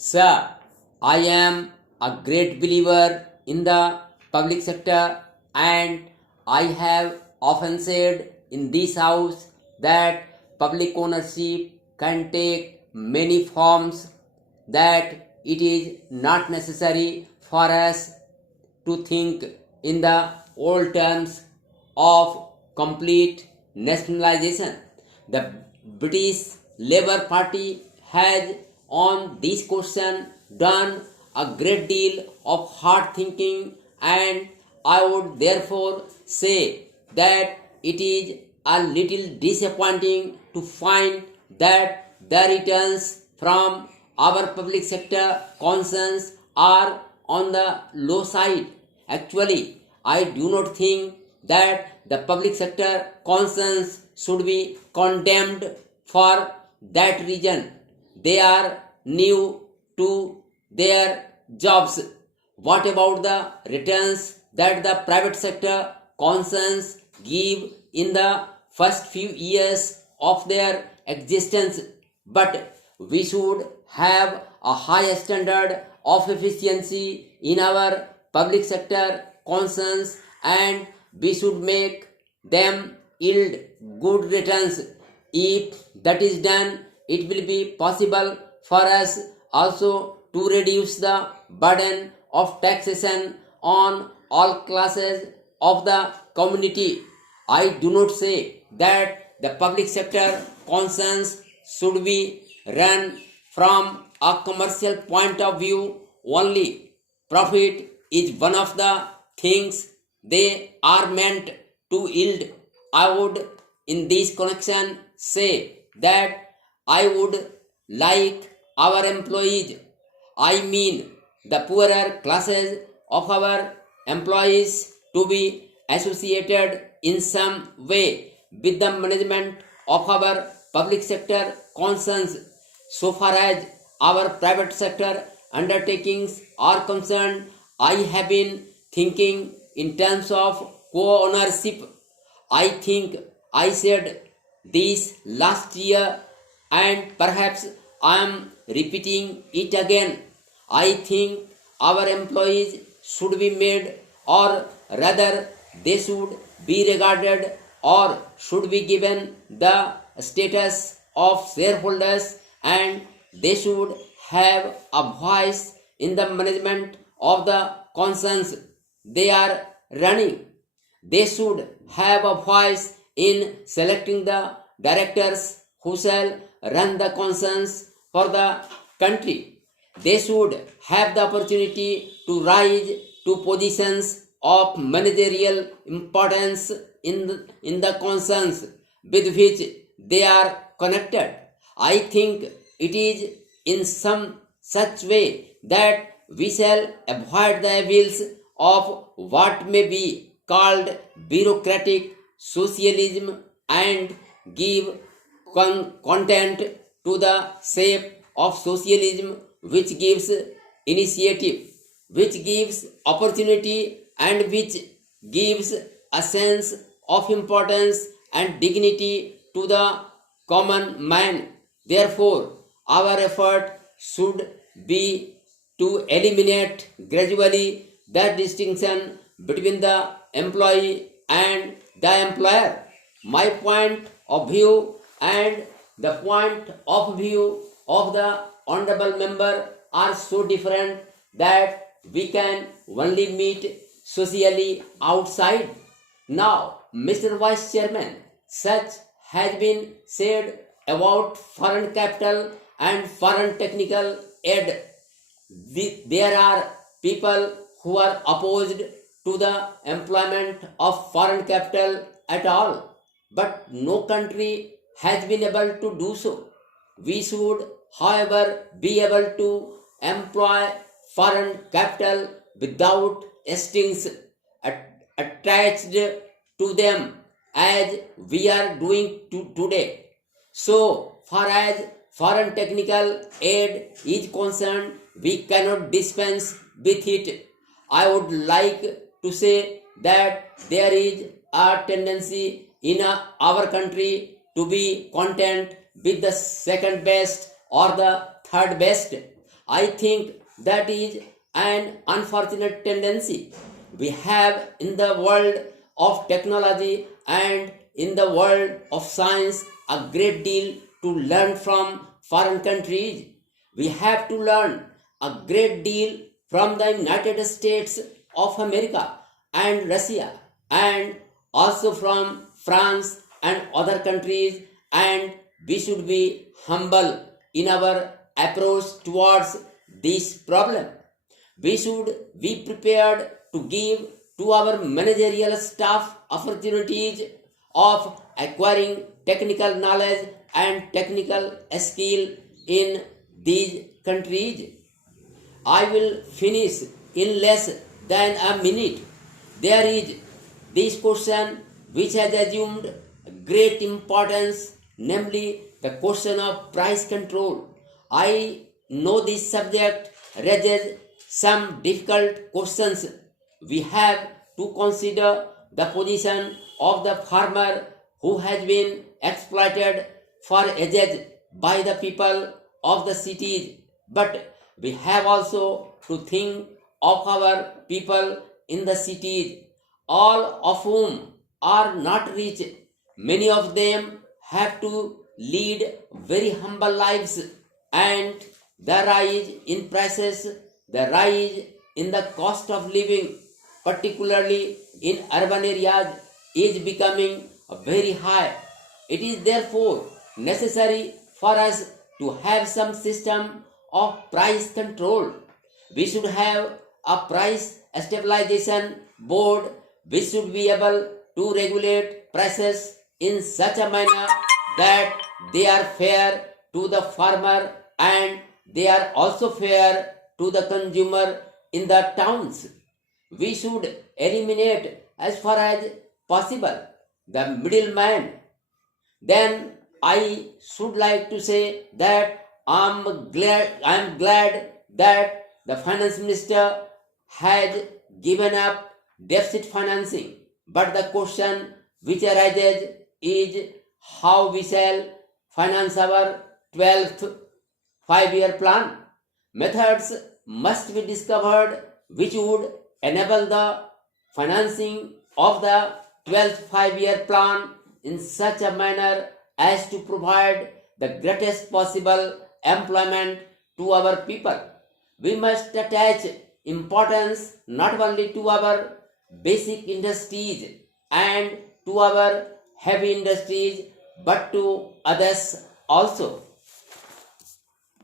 Sir, I am a great believer in the public sector, and I have often said in this house that public ownership can take many forms, that it is not necessary for us to think in the old terms of complete nationalization. The British Labour Party has on this question done a great deal of hard thinking, and I would therefore say that it is a little disappointing to find that the returns from our public sector concerns are on the low side. Actually, I do not think that the public sector concerns should be condemned for that reason. They are new to their jobs. What about the returns that the private sector concerns give in the first few years of their existence? But we should have a high standard of efficiency in our public sector concerns, and we should make them yield good returns. If that is done, it will be possible for us also to reduce the burden of taxation on all classes of the community. I do not say that the public sector concerns should be run from a commercial point of view only. Profit is one of the things they are meant to yield. I would, in this connection, say that I would like our employees, I mean the poorer classes of our employees, to be associated in some way with the management of our public sector concerns. So far as our private sector undertakings are concerned, I have been thinking in terms of co-ownership. I think I said this last year, and perhaps I am repeating it again. I think our employees should be made, or rather they should be regarded, or should be given the status of shareholders, and they should have a voice in the management of the concerns they are running. They should have a voice in selecting the directors who shall run the concerns for the country. They should have the opportunity to rise to positions of managerial importance in the concerns with which they are connected. I think it is in some such way that we shall avoid the evils of what may be called bureaucratic socialism, and give content to the shape of socialism which gives initiative, which gives opportunity, and which gives a sense of importance and dignity to the common man. Therefore, our effort should be to eliminate gradually that distinction between the employee and the employer. My point of view and the point of view of the honorable member are so different that we can only meet socially outside. Now, Mr. Vice Chairman, such has been said about foreign capital and foreign technical aid. There are people who are opposed to the employment of foreign capital at all, but no country has been able to do so. We should, however, be able to employ foreign capital without strings attached to them, as we are doing today. So far as foreign technical aid is concerned, we cannot dispense with it. I would like to say that there is a tendency in our country to be content with the second best or the third best. I think that is an unfortunate tendency we have in the world of technology and in the world of science. A great deal to learn from foreign countries. We have to learn a great deal from the United States of America and Russia, and also from France and other countries, and we should be humble in our approach towards this problem. We should be prepared to give to our managerial staff opportunities of acquiring technical knowledge and technical skill in these countries. I will finish in less than a minute. There is this question which has assumed great importance, namely the question of price control. I know this subject raises some difficult questions. We have to consider the position of the farmer who has been exploited for ages by the people of the cities, but we have also to think of our people in the cities, all of whom are not rich. Many of them have to lead very humble lives, and the rise in prices, the rise in the cost of living, particularly in urban areas, is becoming very high. It is therefore necessary for us to have some system of price control. We should have a price stabilization board which should be able to regulate prices in such a manner that they are fair to the farmer and they are also fair to the consumer in the towns. We should eliminate as far as possible the middleman. Then I should like to say that I'm glad that the finance minister has given up deficit financing. But the question which arises is how we shall finance our 12th 5-year plan. Methods must be discovered which would enable the financing of the 12th 5-year plan in such a manner as to provide the greatest possible employment to our people. We must attach importance not only to our basic industries and to our heavy industries but to others also.